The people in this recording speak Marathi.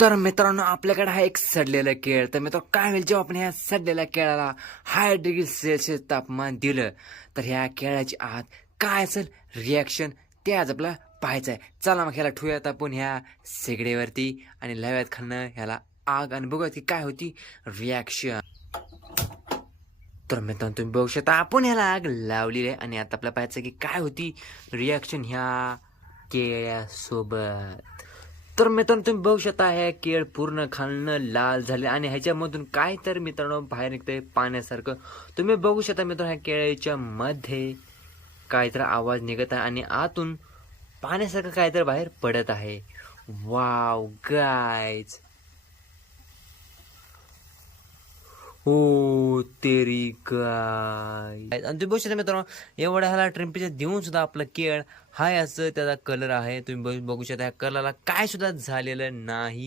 तर मित्रांनो आपल्याकडे हा एक सडलेला केळ. तर मित्र काय होईल जेव्हा आपण ह्या सडलेल्या केळाला 100 डिग्री सेल्सिअस तापमान दिलं तर ह्या केळाची आत काय असेल रिॲक्शन ते आज आपल्याला पाहायचं आहे. चला मग ह्याला ठेवूयात आपण ह्या शेगडीवरती आणि लावूयात खालनं ह्याला आग आणि बघूयात की काय होती रिॲक्शन. तर मित्रांनो तुम्ही बघू शकता आपण ह्याला आग लावलेली आहे आणि आता आपल्याला पाहायचं की काय होती रिॲक्शन ह्या केळ्यासोबत. तर मित्रांनो तुम्ही बघू शकता हे केळ पूर्ण खालनं लाल झाले आणि ह्याच्यामधून काय तर मित्रांनो बाहेर निघतंय पाण्यासारखं. तुम्ही बघू शकता मित्रांनो ह्या केळीच्या मध्ये काहीतरी आवाज निघत आहे आणि आतून पाण्यासारखं काहीतरी बाहेर पडत आहे. वाव गाईज, हो तेरी गाय. आणि तुम्ही बघू शकता मित्रांनो एवढ्या ह्याला टेम्परेचर देऊन सुद्धा आपलं केळ हाय असं त्याचा कलर आहे. तुम्ही बघू शकता ह्या कलरला काय सुद्धा झालेलं नाही.